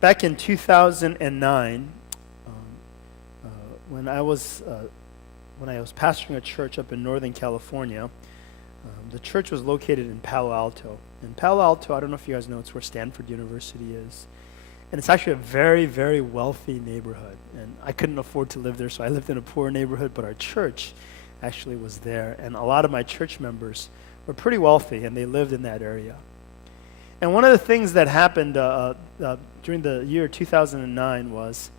Back in 2009, um, uh, when I was pastoring a church up in Northern California, the church was located in Palo Alto. In Palo Alto, I don't know if you guys know, it's where Stanford University is. And it's actually a very, very wealthy neighborhood. And I couldn't afford to live there, so I lived in a poor neighborhood, but our church actually was there. And a lot of my church members were pretty wealthy, and they lived in that area. And one of the things that happened during the year 2009 was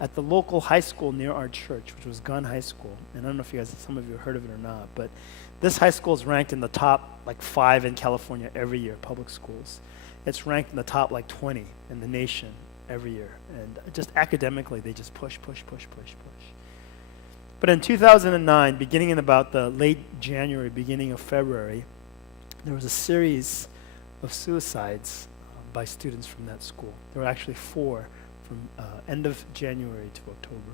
at the local high school near our church, which was Gunn High School. And I don't know if some of you have heard of it or not, but this high school is ranked in the top 5 in California every year, public schools. It's ranked in the top 20 in the nation every year. And just academically, they just push. But in 2009, beginning in about the late January, beginning of February, there was a series of suicides by students from that school. There were actually 4 from end of January to October.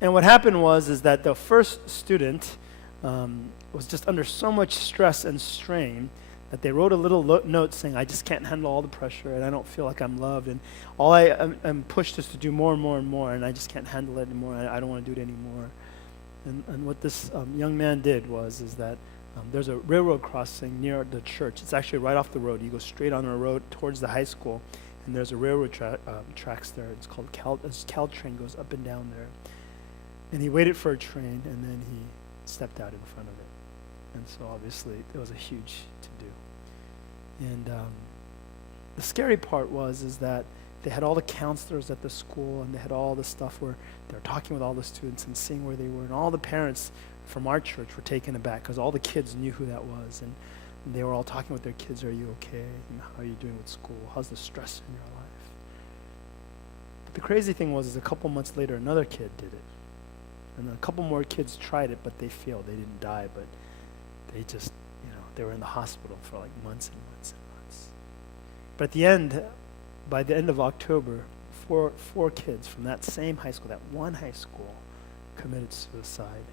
And what happened is that the first student was just under so much stress and strain that they wrote a little note saying, I just can't handle all the pressure, and I don't feel like I'm loved, and all I'm pushed is to do more and more and more, and I just can't handle it anymore, I don't want to do it anymore. And what this young man did was that there's a railroad crossing near the church. It's actually right off the road. You go straight on a road towards the high school, and there's a railroad tracks there. It's called Caltrain, goes up and down there. And he waited for a train, and then he stepped out in front of it. And so obviously it was a huge to-do. And the scary part is that they had all the counselors at the school, and they had all the stuff where they were talking with all the students and seeing where they were. And all the parents from our church were taken aback because all the kids knew who that was. And they were all talking with their kids, are you okay? And how are you doing with school? How's the stress in your life? But the crazy thing was a couple months later, another kid did it. And then a couple more kids tried it, but they failed. They didn't die, but they just, they were in the hospital for months and months and months. But at the end, by the end of October, four kids from that same high school, that one high school, committed suicide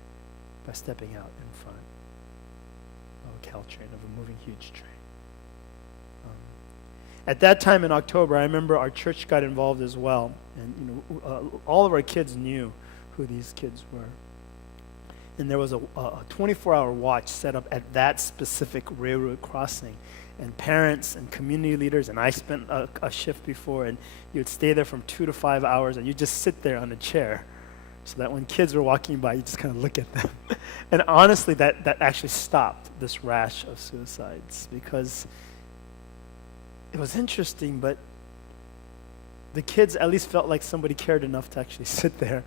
by stepping out in front of a Caltrain, of a moving huge train. At that time in October, I remember our church got involved as well, and all of our kids knew who these kids were. And there was a 24-hour watch set up at that specific railroad crossing. And parents and community leaders, and I spent a shift before, and you'd stay there from 2 to 5 hours, and you'd just sit there on a chair so that when kids were walking by, you just kind of look at them. And honestly, that actually stopped this rash of suicides, because it was interesting, but the kids at least felt like somebody cared enough to actually sit there.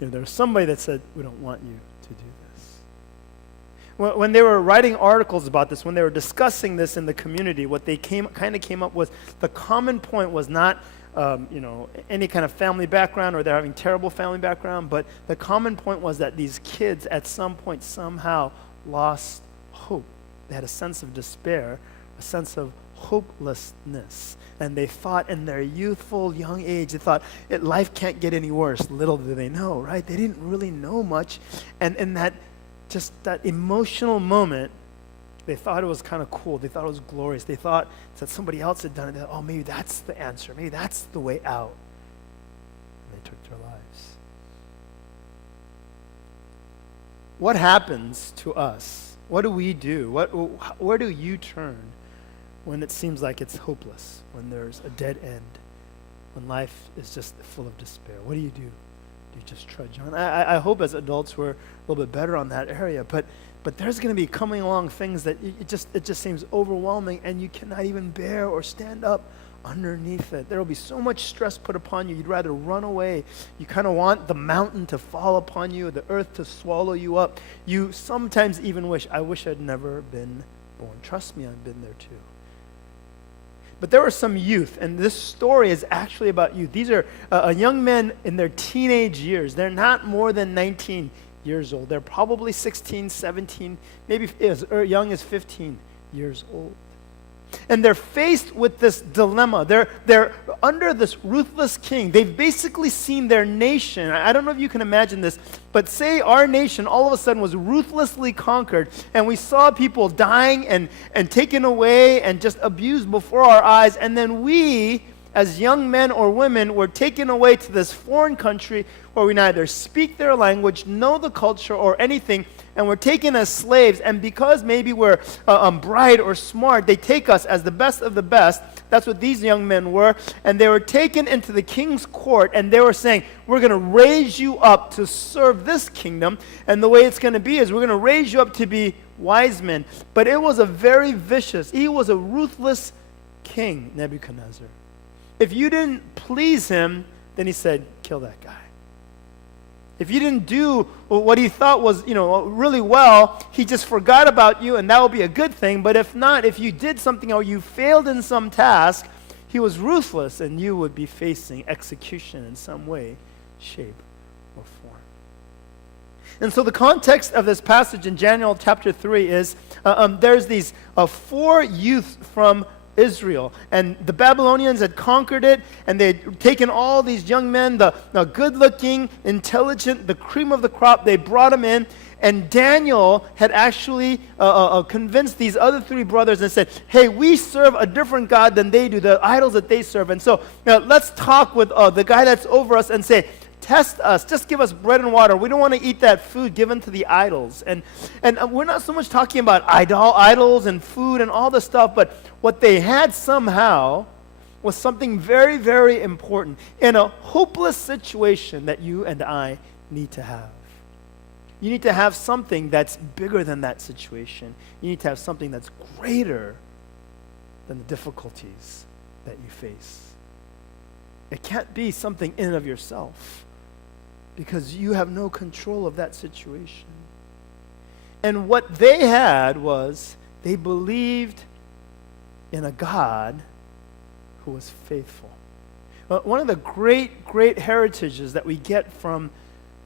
There was somebody that said, we don't want you to do this. When they were writing articles about this, when they were discussing this in the community, what they came up with, the common point was not any kind of family background, or they're having terrible family background, but the common point was that these kids at some point somehow lost hope. They had a sense of despair, a sense of hopelessness. And they thought in their youthful young age, they thought, life can't get any worse. Little did they know, right? They didn't really know much. And in that emotional moment, they thought it was kind of cool. They thought it was glorious. They thought that somebody else had done it. They thought, maybe that's the answer. Maybe that's the way out. And they took their lives. What happens to us? What do we do? Where do you turn when it seems like it's hopeless, when there's a dead end, when life is just full of despair? What do you do? Do you just trudge on? I hope as adults we're a little bit better on that area, but there's going to be coming along things that it just seems overwhelming, and you cannot even bear or stand up underneath it. There will be so much stress put upon you, you'd rather run away. You kind of want the mountain to fall upon you, the earth to swallow you up. You sometimes even wish I'd never been born. Trust me, I've been there too. But there were some youth, and this story is actually about youth. These are young men in their teenage years. They're not more than 19 years old. They're probably 16, 17, maybe as young as 15 years old. And they're faced with this dilemma. They're under this ruthless king. They've basically seen their nation. I don't know if you can imagine this, but say our nation all of a sudden was ruthlessly conquered, and we saw people dying and taken away and just abused before our eyes, and then we as young men or women, we're taken away to this foreign country where we neither speak their language, know the culture, or anything, and we're taken as slaves. And because maybe we're bright or smart, they take us as the best of the best. That's what these young men were. And they were taken into the king's court, and they were saying, we're going to raise you up to serve this kingdom. And the way it's going to be is we're going to raise you up to be wise men. But it was a very vicious, he was a ruthless king, Nebuchadnezzar. If you didn't please him, then he said, kill that guy. If you didn't do what he thought was, really well, he just forgot about you, and that would be a good thing. But if not, if you did something or you failed in some task, he was ruthless, and you would be facing execution in some way, shape, or form. And so the context of this passage in Daniel chapter 3 is there's these 4 youth from Israel, and the Babylonians had conquered it, and they had taken all these young men, the good-looking, intelligent, the cream of the crop. They brought them in, and Daniel had actually convinced these other 3 brothers and said, hey, we serve a different God than they do, the idols that they serve. And so now let's talk with the guy that's over us and say, test us. Just give us bread and water. We don't want to eat that food given to the idols. And we're not so much talking about idols and food and all this stuff, but what they had somehow was something very, very important in a hopeless situation that you and I need to have. You need to have something that's bigger than that situation. You need to have something that's greater than the difficulties that you face. It can't be something in and of yourself, because you have no control of that situation. And what they had was they believed in a God who was faithful. One of the great, great heritages that we get from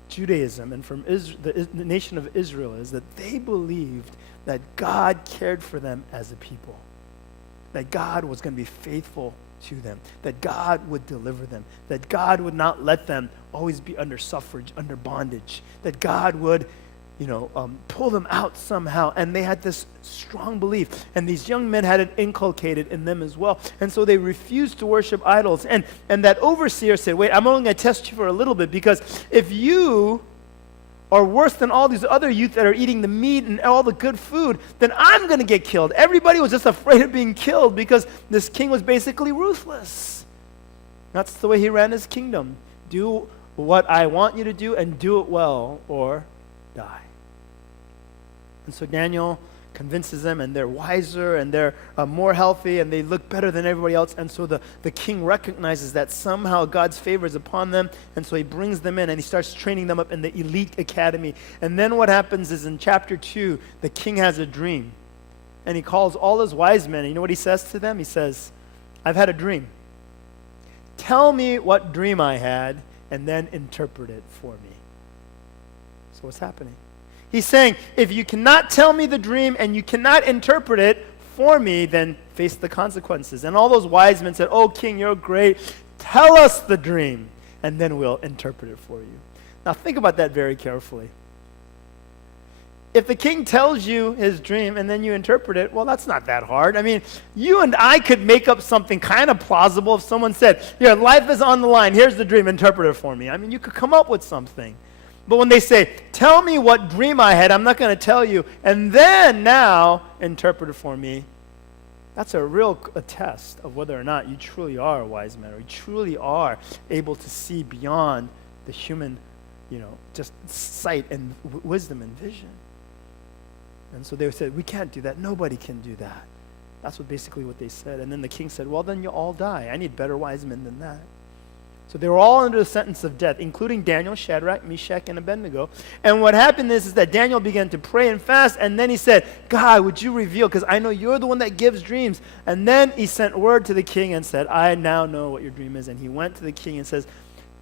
Judaism and from the nation of Israel is that they believed that God cared for them as a people, that God was going to be faithful to them, that God would deliver them, that God would not let them always be under suffrage, under bondage, that God would, pull them out somehow. And they had this strong belief, and these young men had it inculcated in them as well. And so they refused to worship idols. And that overseer said, wait, I'm only going to test you for a little bit, because if you are worse than all these other youth that are eating the meat and all the good food, then I'm going to get killed. Everybody was just afraid of being killed because this king was basically ruthless. That's the way he ran his kingdom. Do what I want you to do and do it well, or die. And so Daniel convinces them, and they're wiser, and they're more healthy, and they look better than everybody else. And so the king recognizes that somehow God's favor is upon them, and so he brings them in, and he starts training them up in the elite academy. And then what happens is in chapter 2, the king has a dream, and he calls all his wise men, and you know what he says to them? He says, I've had a dream. Tell me what dream I had, and then interpret it for me. So what's happening? He's saying, if you cannot tell me the dream and you cannot interpret it for me, then face the consequences. And all those wise men said, oh, king, you're great. Tell us the dream, and then we'll interpret it for you. Now think about that very carefully. If the king tells you his dream and then you interpret it, well, that's not that hard. I mean, you and I could make up something kind of plausible if someone said, your life is on the line, here's the dream, interpret it for me. I mean, you could come up with something. But when they say, tell me what dream I had, I'm not going to tell you, and then now interpret it for me, that's a test of whether or not you truly are a wise man, or you truly are able to see beyond the human, just sight and wisdom and vision. And so they said, we can't do that. Nobody can do that. That's basically what they said. And then the king said, well, then you'll all die. I need better wise men than that. So they were all under the sentence of death, including Daniel, Shadrach, Meshach, and Abednego. And what happened is that Daniel began to pray and fast, and then he said, God, would you reveal, because I know you're the one that gives dreams. And then he sent word to the king and said, I now know what your dream is. And he went to the king and says,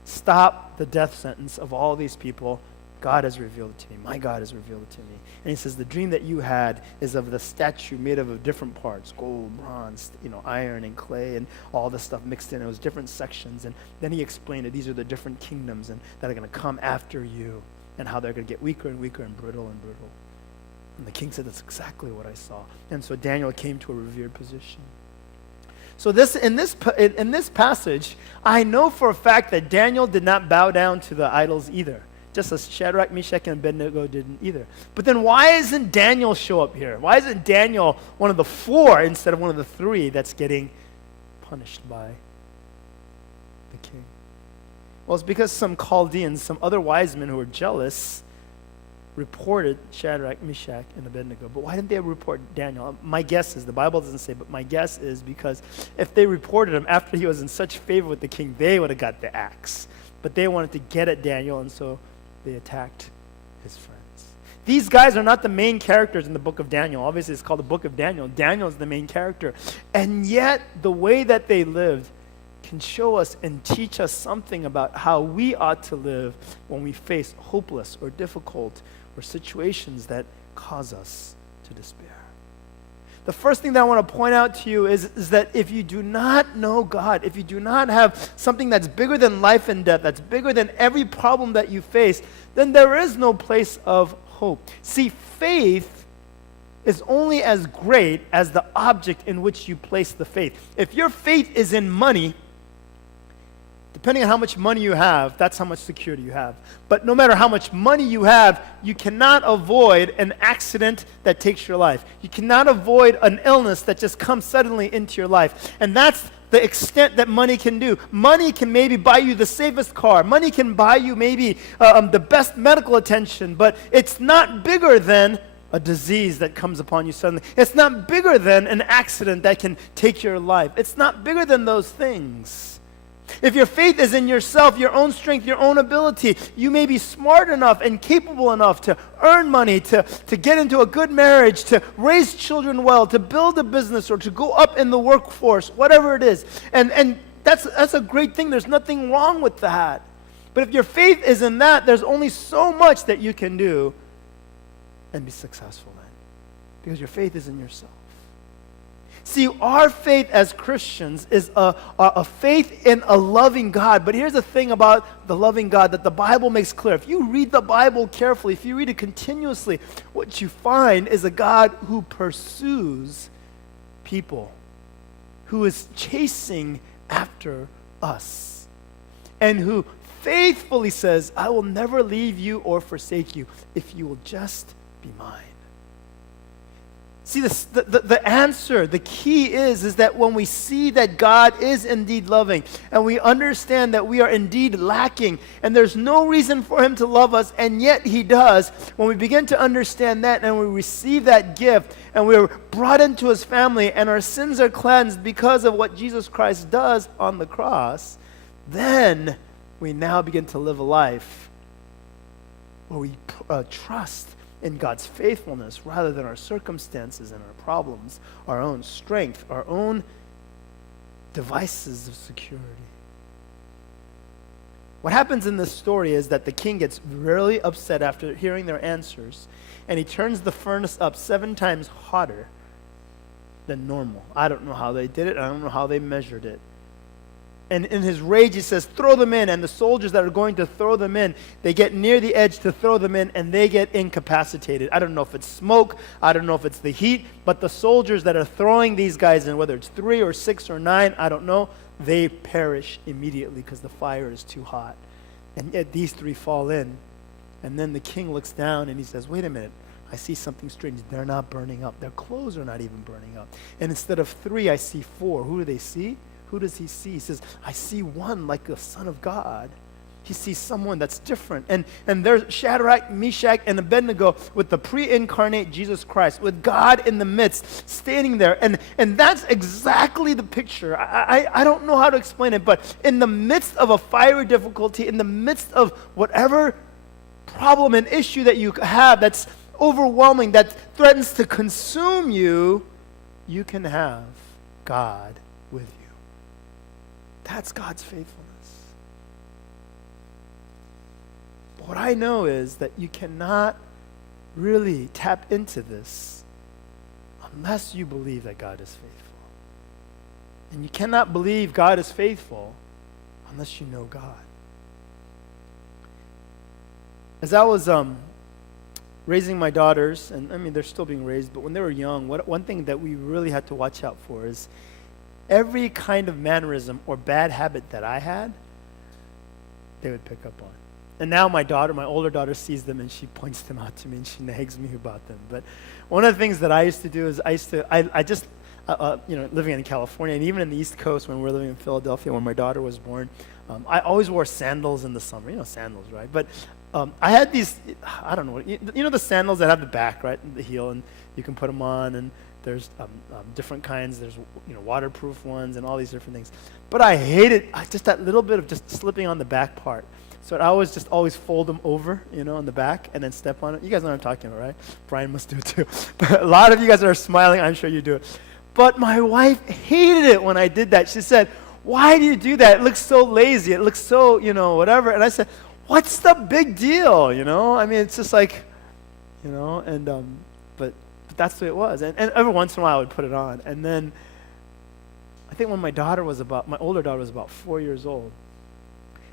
stop the death sentence of all these people. God has revealed it to me. My God has revealed it to me. And he says, the dream that you had is of the statue made of different parts, gold, bronze, iron and clay and all this stuff mixed in. It was different sections. And then he explained that these are the different kingdoms and that are going to come after you, and how they're going to get weaker and weaker and brittle and brittle. And the king said, that's exactly what I saw. And so Daniel came to a revered position. So in this passage, I know for a fact that Daniel did not bow down to the idols either, just as Shadrach, Meshach, and Abednego didn't either. But then why isn't Daniel show up here? Why isn't Daniel one of the 4 instead of one of the 3 that's getting punished by the king? Well, it's because some Chaldeans, some other wise men who were jealous, reported Shadrach, Meshach, and Abednego. But why didn't they report Daniel? My guess is, the Bible doesn't say, but my guess is because if they reported him after he was in such favor with the king, they would have got the axe. But they wanted to get at Daniel, and so they attacked his friends. These guys are not the main characters in the book of Daniel. Obviously, it's called the book of Daniel. Daniel is the main character. And yet, the way that they lived can show us and teach us something about how we ought to live when we face hopeless or difficult or situations that cause us to despair. The first thing that I want to point out to you is that if you do not know God, if you do not have something that's bigger than life and death, that's bigger than every problem that you face, then there is no place of hope. See, faith is only as great as the object in which you place the faith. If your faith is in money, depending on how much money you have, that's how much security you have. But no matter how much money you have, you cannot avoid an accident that takes your life. You cannot avoid an illness that just comes suddenly into your life. And that's the extent that money can do. Money can maybe buy you the safest car. Money can buy you maybe the best medical attention, but it's not bigger than a disease that comes upon you suddenly. It's not bigger than an accident that can take your life. It's not bigger than those things. If your faith is in yourself, your own strength, your own ability, you may be smart enough and capable enough to earn money, to get into a good marriage, to raise children well, to build a business, or to go up in the workforce, whatever it is. And that's a great thing. There's nothing wrong with that. But if your faith is in that, there's only so much that you can do and be successful in, because your faith is in yourself. See, our faith as Christians is a faith in a loving God. But here's the thing about the loving God that the Bible makes clear. If you read the Bible carefully, if you read it continuously, what you find is a God who pursues people, who is chasing after us, and who faithfully says, I will never leave you or forsake you if you will just be mine. See, the answer, the key is that when we see that God is indeed loving, and we understand that we are indeed lacking, and there's no reason for him to love us, and yet he does, when we begin to understand that, and we receive that gift, and we're brought into his family, and our sins are cleansed because of what Jesus Christ does on the cross, then we now begin to live a life where we trust in God's faithfulness rather than our circumstances and our problems, our own strength, our own devices of security. What happens in this story is that the king gets really upset after hearing their answers, and he turns the furnace up 7 times hotter than normal. I don't know how they did it. I don't know how they measured it. And in his rage, he says, throw them in. And the soldiers that are going to throw them in, they get near the edge to throw them in, and they get incapacitated. I don't know if it's smoke. I don't know if it's the heat. But the soldiers that are throwing these guys in, whether it's 3 or 6 or 9, I don't know, they perish immediately because the fire is too hot. And yet these 3 fall in. And then the king looks down and he says, wait a minute. I see something strange. They're not burning up. Their clothes are not even burning up. And instead of 3, I see 4. Who do they see? Who does he see? He says, I see one like the Son of God. He sees someone that's different. And there's Shadrach, Meshach, and Abednego with the pre-incarnate Jesus Christ, with God in the midst, standing there. And that's exactly the picture. I don't know how to explain it, but in the midst of a fiery difficulty, in the midst of whatever problem and issue that you have that's overwhelming, that threatens to consume you, you can have God with you. That's God's faithfulness. But what I know is that you cannot really tap into this unless you believe that God is faithful. And you cannot believe God is faithful unless you know God. As I was raising my daughters, and I mean they're still being raised, but when they were young, one thing that we really had to watch out for is every kind of mannerism or bad habit that I had, they would pick up on. And now my older daughter sees them and she points them out to me and she nags me about them. But one of the things that I used to do is living in California and even in the East Coast when we were living in Philadelphia when my daughter was born, I always wore sandals in the summer. You know sandals, right? But I had these, I don't know, you know the sandals that have the back, right, the heel, and you can put them on, and there's different kinds. There's waterproof ones and all these different things. But I hated just that little bit of just slipping on the back part. So I always fold them over, in the back and then step on it. You guys know what I'm talking about, right? Brian must do it too. But a lot of you guys that are smiling, I'm sure you do it. But my wife hated it when I did that. She said, "Why do you do that? It looks so lazy. It looks so, whatever." And I said, "What's the big deal, I mean, it's just like, but that's the way it was. And every once in a while I would put it on. And then I think when my older daughter was about 4 years old,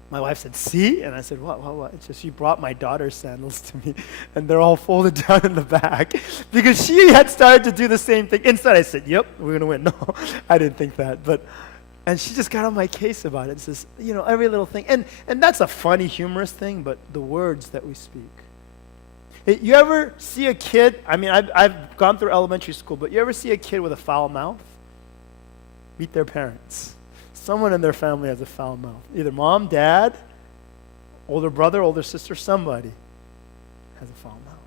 my wife said, "See?" And I said, what? And so she brought my daughter's sandals to me, and they're all folded down in the back because she had started to do the same thing. Inside I said, "Yep, we're going to win." No, I didn't think that. And she just got on my case about it. It says, every little thing. And that's a funny, humorous thing, but the words that we speak. You ever see a kid, I've gone through elementary school, but you ever see a kid with a foul mouth? Meet their parents. Someone in their family has a foul mouth. Either mom, dad, older brother, older sister, somebody has a foul mouth.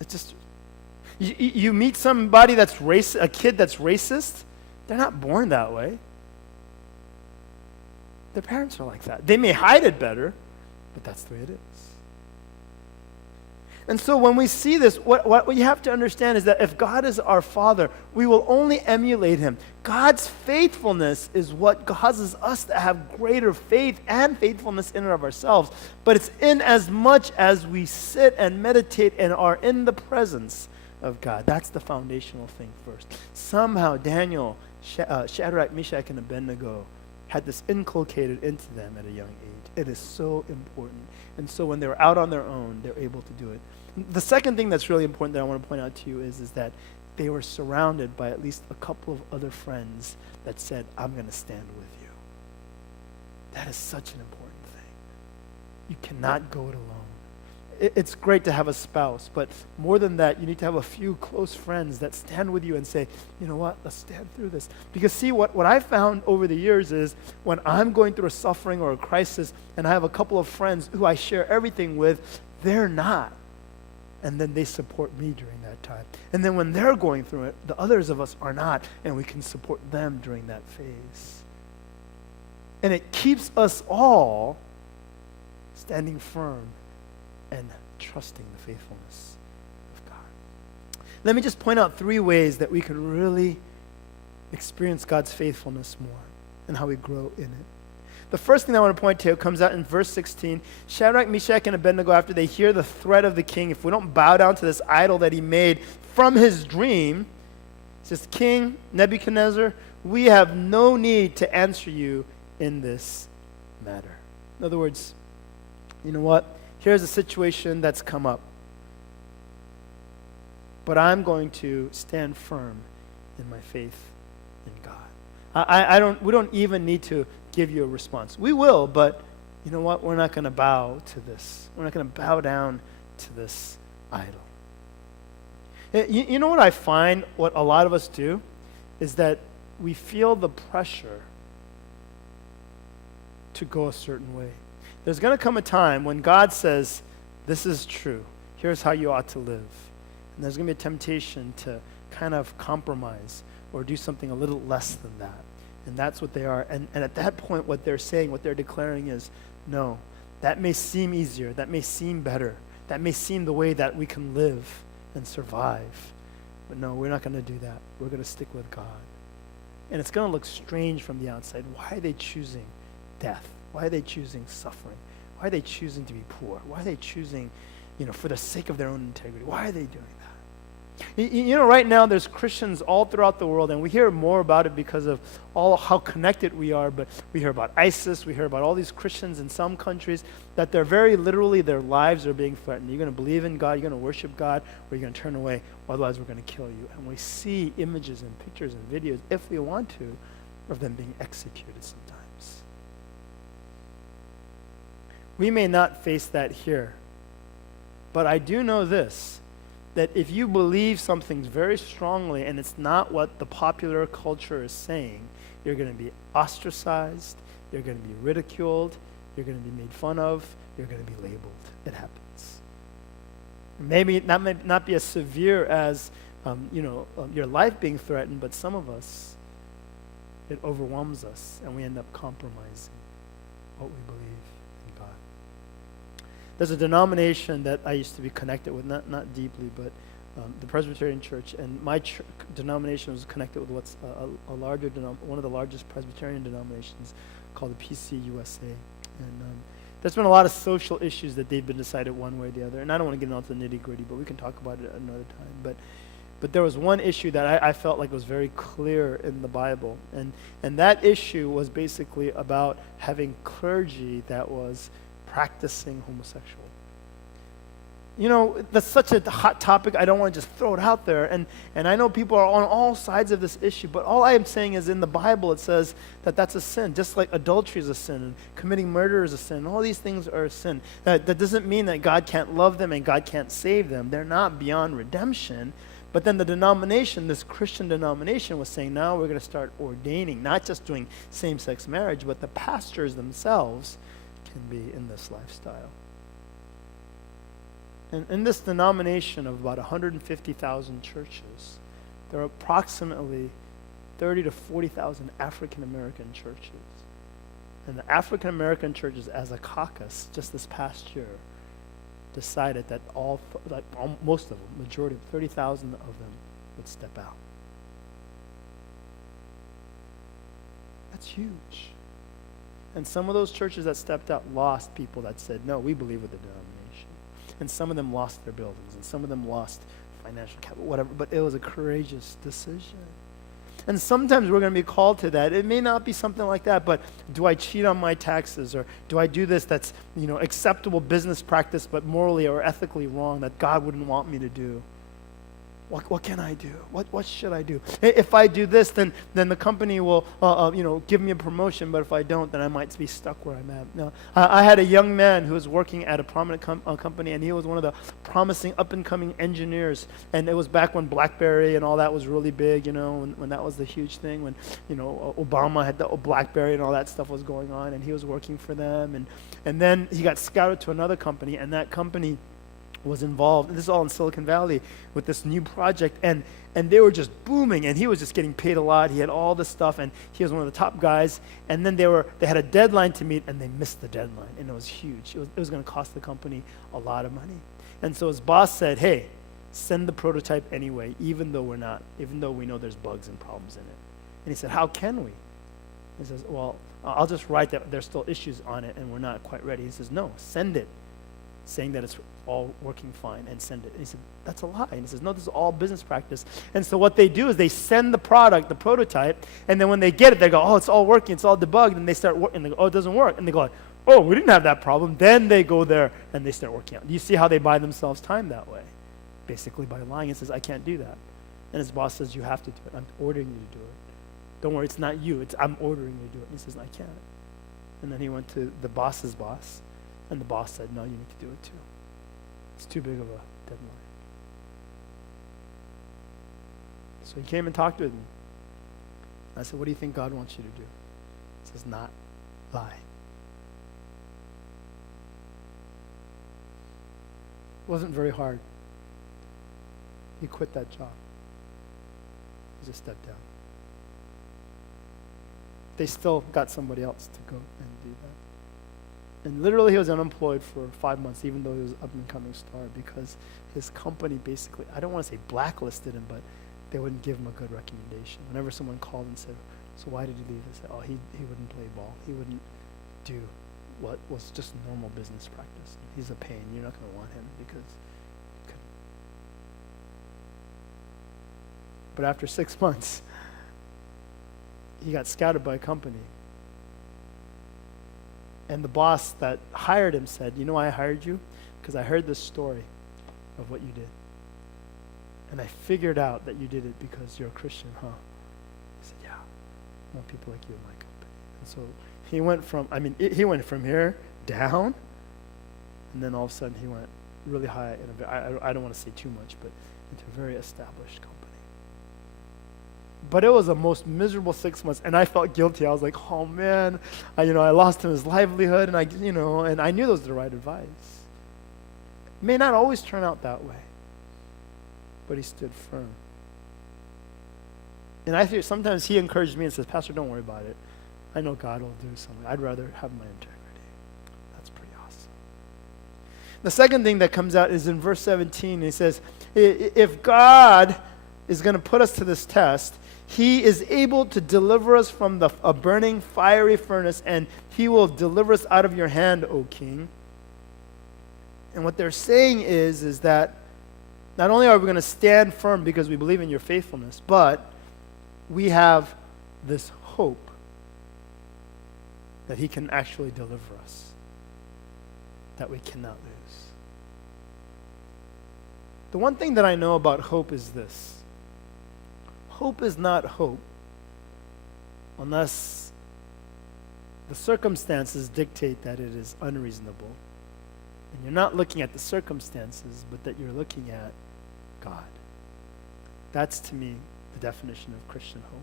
It's just, you meet somebody a kid that's racist, they're not born that way. Their parents are like that. They may hide it better, but that's the way it is. And so when we see this, what you have to understand is that if God is our Father, we will only emulate Him. God's faithfulness is what causes us to have greater faith and faithfulness in and of ourselves. But it's in as much as we sit and meditate and are in the presence of God. That's the foundational thing first. Somehow Daniel, Shadrach, Meshach, and Abednego had this inculcated into them at a young age. It is so important. And so when they were out on their own, they're able to do it. The second thing that's really important that I want to point out to you is that they were surrounded by at least a couple of other friends that said, "I'm going to stand with you." That is such an important thing. You cannot go it alone. It's great to have a spouse, but more than that, you need to have a few close friends that stand with you and say, "You know what, let's stand through this." Because see, what I found over the years is when I'm going through a suffering or a crisis and I have a couple of friends who I share everything with, they're not. And then they support me during that time. And then when they're going through it, the others of us are not, and we can support them during that phase. And it keeps us all standing firm and trusting the faithfulness of God. Let me just point out 3 ways that we can really experience God's faithfulness more and how we grow in it. The first thing I want to point to comes out in verse 16. Shadrach, Meshach, and Abednego, after they hear the threat of the king, if we don't bow down to this idol that he made from his dream, it says, "King Nebuchadnezzar, we have no need to answer you in this matter." In other words, you know what? Here's a situation that's come up. But I'm going to stand firm in my faith in God. We don't even need to give you a response. We will, but you know what? We're not going to bow to this. We're not going to bow down to this idol. You know what I find what a lot of us do is that we feel the pressure to go a certain way. There's going to come a time when God says, "This is true. Here's how you ought to live." And there's going to be a temptation to kind of compromise or do something a little less than that. And that's what they are. And at that point, what they're saying, what they're declaring is, no, that may seem easier. That may seem better. That may seem the way that we can live and survive. But no, we're not going to do that. We're going to stick with God. And it's going to look strange from the outside. Why are they choosing death? Why are they choosing suffering? Why are they choosing to be poor? Why are they choosing, for the sake of their own integrity? Why are they doing that? Right now there's Christians all throughout the world, and we hear more about it because of all how connected we are, but we hear about ISIS, we hear about all these Christians in some countries, that they're very literally, their lives are being threatened. You're going to believe in God, you're going to worship God, or you're going to turn away, otherwise we're going to kill you. And we see images and pictures and videos, if we want to, of them being executed sometimes. We may not face that here, but I do know this, that if you believe something very strongly and it's not what the popular culture is saying, you're going to be ostracized, you're going to be ridiculed, you're going to be made fun of, you're going to be labeled. It happens. Maybe that may not be as severe as your life being threatened, but some of us, it overwhelms us and we end up compromising what we believe in God. There's a denomination that I used to be connected with, not deeply, but the Presbyterian Church, and my denomination was connected with what's a larger one of the largest Presbyterian denominations called the PCUSA. And there's been a lot of social issues that they've been decided one way or the other, and I don't want to get into the nitty-gritty, but we can talk about it another time. But there was one issue that I felt like was very clear in the Bible, and that issue was basically about having clergy that was practicing homosexual. That's such a hot topic, I don't want to just throw it out there, and I know people are on all sides of this issue, but all I am saying is in the Bible it says that that's a sin, just like adultery is a sin, and committing murder is a sin, all these things are a sin. That doesn't mean that God can't love them and God can't save them. They're not beyond redemption. But then the denomination, this Christian denomination, was saying, now we're going to start ordaining, not just doing same-sex marriage, but the pastors themselves can be in this lifestyle. And in this denomination of about 150,000 churches, there are approximately 30 to 40,000 African American churches. And the African American churches, as a caucus, just this past year, decided that most of them, majority of 30,000 of them, would step out. That's huge. And some of those churches that stepped out lost people that said, no, we believe with the denomination. And some of them lost their buildings, and some of them lost financial capital, whatever, but it was a courageous decision. And sometimes we're going to be called to that. It may not be something like that, but do I cheat on my taxes, or do I do this that's acceptable business practice but morally or ethically wrong that God wouldn't want me to do? What can I do? What should I do? If I do this, then the company will give me a promotion, but if I don't, then I might be stuck where I'm at. Now, I had a young man who was working at a prominent company, and he was one of the promising up-and-coming engineers, and it was back when BlackBerry and all that was really big, when that was the huge thing, when Obama had the BlackBerry and all that stuff was going on, and he was working for them, and then he got scouted to another company, and that company was involved, and this is all in Silicon Valley, with this new project, and they were just booming, and he was just getting paid a lot. He had all this stuff, and he was one of the top guys, and then they had a deadline to meet, and they missed the deadline, and it was huge. It was going to cost the company a lot of money. And so his boss said, hey, send the prototype anyway, even though we know there's bugs and problems in it. And he said, how can we? He says, well, I'll just write that there's still issues on it, and we're not quite ready. He says, no, send it, saying that it's all working fine, and send it. And he said, that's a lie. And he says, no, this is all business practice. And so what they do is they send the product, the prototype, and then when they get it, they go, oh, it's all working, it's all debugged, and they start working, and they go, oh, it doesn't work. And they go, oh, we didn't have that problem. Then they go there, and they start working out. Do you see how they buy themselves time that way? Basically by lying. He says, I can't do that. And his boss says, you have to do it. I'm ordering you to do it. Don't worry, it's not you. I'm ordering you to do it. And he says, I can't. And then he went to the boss's boss, and the boss said, no, you need to do it too. It's too big of a deadline. So he came and talked with me. I said, what do you think God wants you to do? He says, not lie. It wasn't very hard. He quit that job. He just stepped down. They still got somebody else to go and do that. And literally he was unemployed for 5 months, even though he was an up-and-coming star, because his company basically, I don't want to say blacklisted him, but they wouldn't give him a good recommendation. Whenever someone called and said, so why did he leave? They said, oh, he wouldn't play ball. He wouldn't do what was just normal business practice. He's a pain. You're not going to want him because he couldn't. But after 6 months, he got scouted by a company. And the boss that hired him said, you know why I hired you? Because I heard this story of what you did. And I figured out that you did it because you're a Christian, huh? He said, yeah, I want people like you in my company. And so he went from here down, and then all of a sudden he went really high. I don't want to say too much, but into a very established company. But it was the most miserable 6 months, and I felt guilty. I was like, oh man, I lost him his livelihood, and I knew that was the right advice. It may not always turn out that way, but he stood firm. And I think sometimes he encouraged me and says, Pastor, don't worry about it. I know God will do something. I'd rather have my integrity. That's pretty awesome. The second thing that comes out is in verse 17. He says, if God is going to put us to this test, he is able to deliver us from a burning fiery furnace, and he will deliver us out of your hand, O king. And what they're saying is that not only are we going to stand firm because we believe in your faithfulness, but we have this hope that he can actually deliver us, that we cannot lose. The one thing that I know about hope is this. Hope is not hope unless the circumstances dictate that it is unreasonable. And you're not looking at the circumstances, but that you're looking at God. That's, to me, the definition of Christian hope.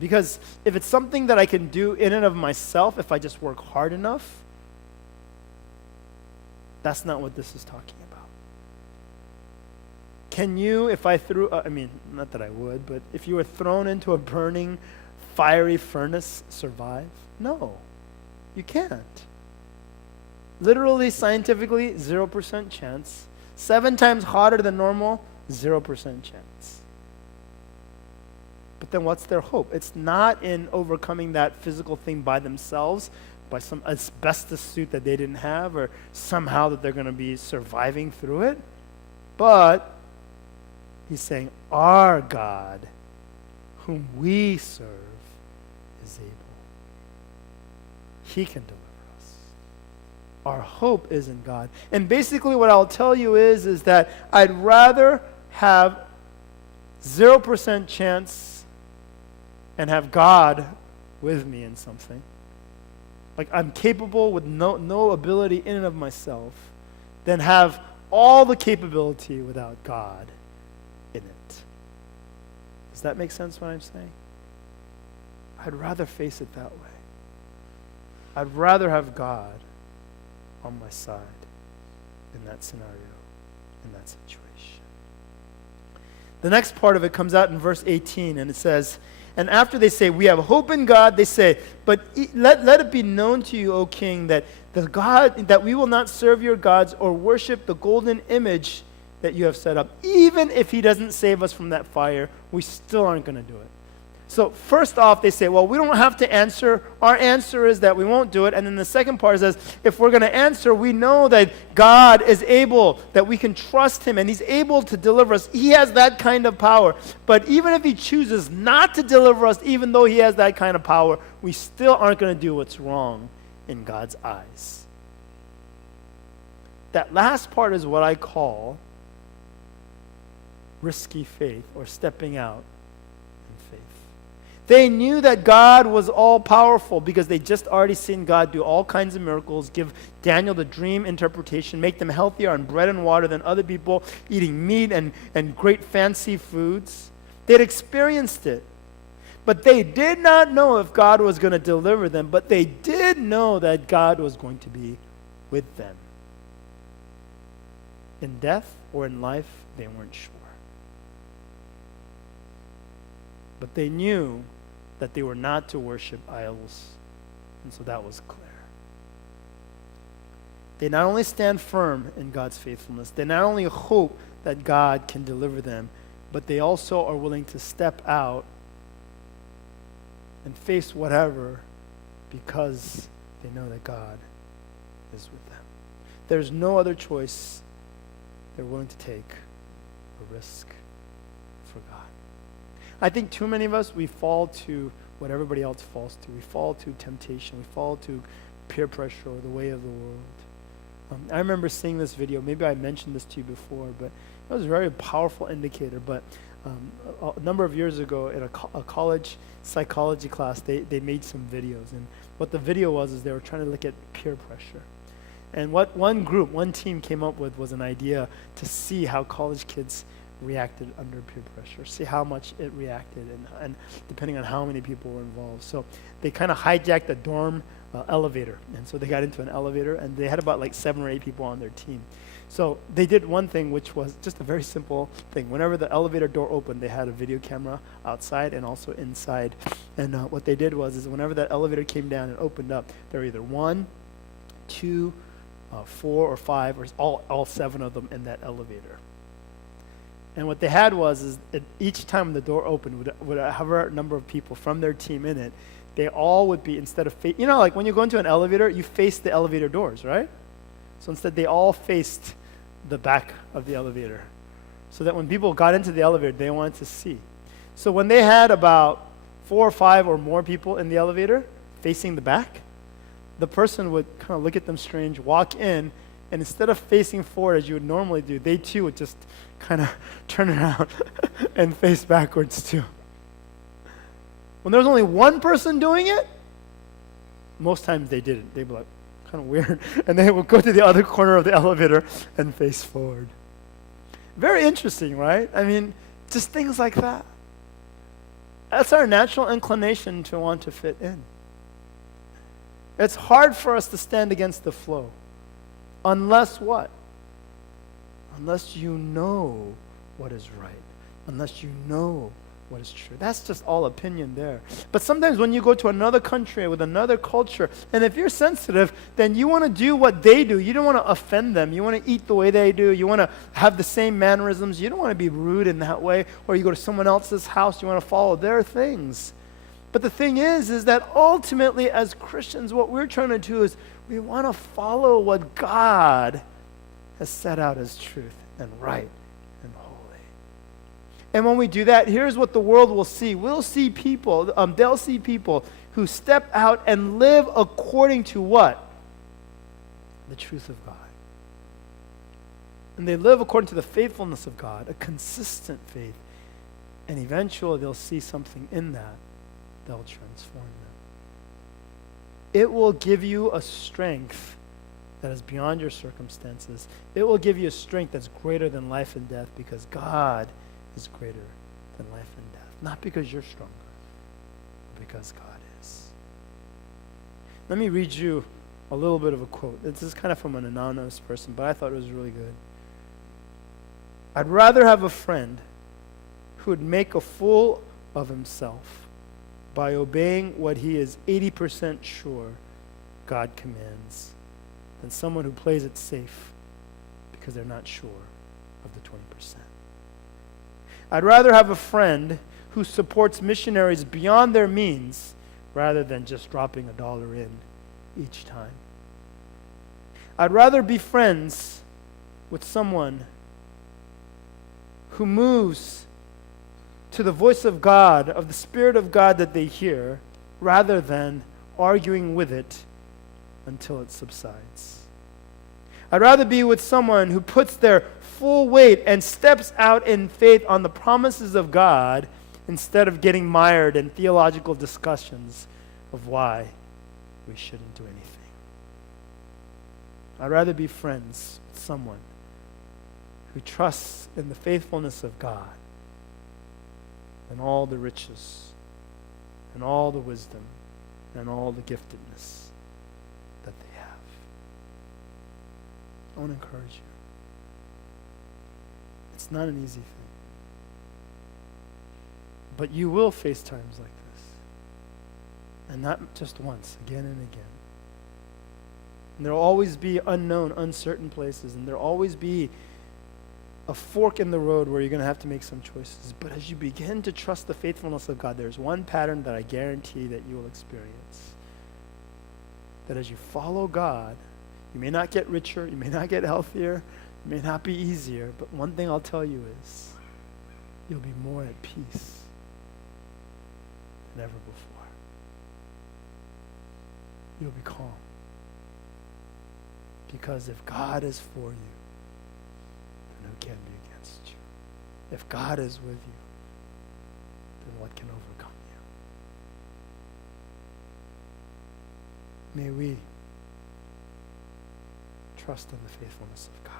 Because if it's something that I can do in and of myself, if I just work hard enough, that's not what this is talking about. Can you, if I threw, not that I would, but if you were thrown into a burning, fiery furnace, survive? No, you can't. Literally, scientifically, 0% chance. 7 times hotter than normal, 0% chance. But then what's their hope? It's not in overcoming that physical thing by themselves, by some asbestos suit that they didn't have, or somehow that they're going to be surviving through it. But he's saying, our God, whom we serve, is able. He can deliver us. Our hope is in God. And basically what I'll tell you is that I'd rather have 0% chance and have God with me in something. Like I'm capable with no ability in and of myself, than have all the capability without God in it. Does that make sense what I'm saying? I'd rather face it that way. I'd rather have God on my side in that scenario, in that situation. The next part of it comes out in verse 18, and it says, and after they say, we have hope in God, they say, but let it be known to you, O king, that we will not serve your gods or worship the golden image that you have set up. Even if he doesn't save us from that fire, we still aren't going to do it. So first off, they say, well, we don't have to answer. Our answer is that we won't do it. And then the second part says, if we're going to answer, we know that God is able, that we can trust him, and he's able to deliver us. He has that kind of power. But even if he chooses not to deliver us, even though he has that kind of power, we still aren't going to do what's wrong in God's eyes. That last part is what I call risky faith, or stepping out in faith. They knew that God was all-powerful because they just already seen God do all kinds of miracles, give Daniel the dream interpretation, make them healthier on bread and water than other people, eating meat and great fancy foods. They'd experienced it. But they did not know if God was going to deliver them, but they did know that God was going to be with them. In death or in life, they weren't sure. But they knew that they were not to worship idols, and so that was clear. They not only stand firm in God's faithfulness, they not only hope that God can deliver them, but they also are willing to step out and face whatever because they know that God is with them. There's no other choice they're willing to take a risk for God. I think too many of us, we fall to what everybody else falls to. We fall to temptation. We fall to peer pressure or the way of the world. I remember seeing this video. Maybe I mentioned this to you before, but it was a very powerful indicator. But a number of years ago in a college psychology class, they made some videos. And what the video was is they were trying to look at peer pressure. And what one team came up with was an idea to see how college kids reacted under peer pressure, see how much it reacted, and depending on how many people were involved. So they kind of hijacked a dorm elevator. And so they got into an elevator, and they had about like 7 or 8 people on their team. So they did one thing, which was just a very simple thing. Whenever the elevator door opened, they had a video camera outside and also inside. And what they did was whenever that elevator came down and opened up, there were either 1, 2, 4 or 5, or all 7 of them in that elevator. And what they had was each time the door opened, would have a number of people from their team in it, they all would be, instead of, like when you go into an elevator, you face the elevator doors, right? So instead, they all faced the back of the elevator, so that when people got into the elevator, they wanted to see. So when they had about 4 or 5 or more people in the elevator facing the back, the person would kind of look at them strange, walk in, and instead of facing forward as you would normally do, they too would just kind of turn around and face backwards too. When there was only one person doing it, most times they didn't. They'd be like, kind of weird. And they would go to the other corner of the elevator and face forward. Very interesting, right? I mean, just things like that. That's our natural inclination to want to fit in. It's hard for us to stand against the flow. Unless what? Unless you know what is right. Unless you know what is true. That's just all opinion there. But sometimes when you go to another country with another culture, and if you're sensitive, then you want to do what they do. You don't want to offend them. You want to eat the way they do. You want to have the same mannerisms. You don't want to be rude in that way. Or you go to someone else's house, you want to follow their things. But the thing is that ultimately as Christians, what we're trying to do is we want to follow what God has set out as truth and right and holy. And when we do that, here's what the world will see. We'll see people, they'll see people who step out and live according to what? The truth of God. And they live according to the faithfulness of God, a consistent faith. And eventually they'll see something in that that'll transform them. It will give you a strength that is beyond your circumstances. It will give you a strength that's greater than life and death, because God is greater than life and death. Not because you're stronger, but because God is. Let me read you a little bit of a quote. This is kind of from an anonymous person, but I thought it was really good. I'd rather have a friend who would make a fool of himself by obeying what he is 80% sure God commands than someone who plays it safe because they're not sure of the 20%. I'd rather have a friend who supports missionaries beyond their means rather than just dropping $1 in each time. I'd rather be friends with someone who moves to the voice of God, of the Spirit of God that they hear, rather than arguing with it until it subsides. I'd rather be with someone who puts their full weight and steps out in faith on the promises of God instead of getting mired in theological discussions of why we shouldn't do anything. I'd rather be friends with someone who trusts in the faithfulness of God and all the riches and all the wisdom and all the giftedness that they have. I want to encourage you. It's not an easy thing. But you will face times like this. And not just once, again and again. And there will always be unknown, uncertain places, and there will always be a fork in the road where you're going to have to make some choices. But as you begin to trust the faithfulness of God, there's one pattern that I guarantee that you will experience. That as you follow God, you may not get richer, you may not get healthier, you It may not be easier, but one thing I'll tell you is you'll be more at peace than ever before. You'll be calm. Because if God is for you, then who can be against you? If God is with you, then what can overcome you? May we trust in the faithfulness of God.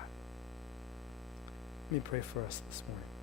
Let me pray for us this morning.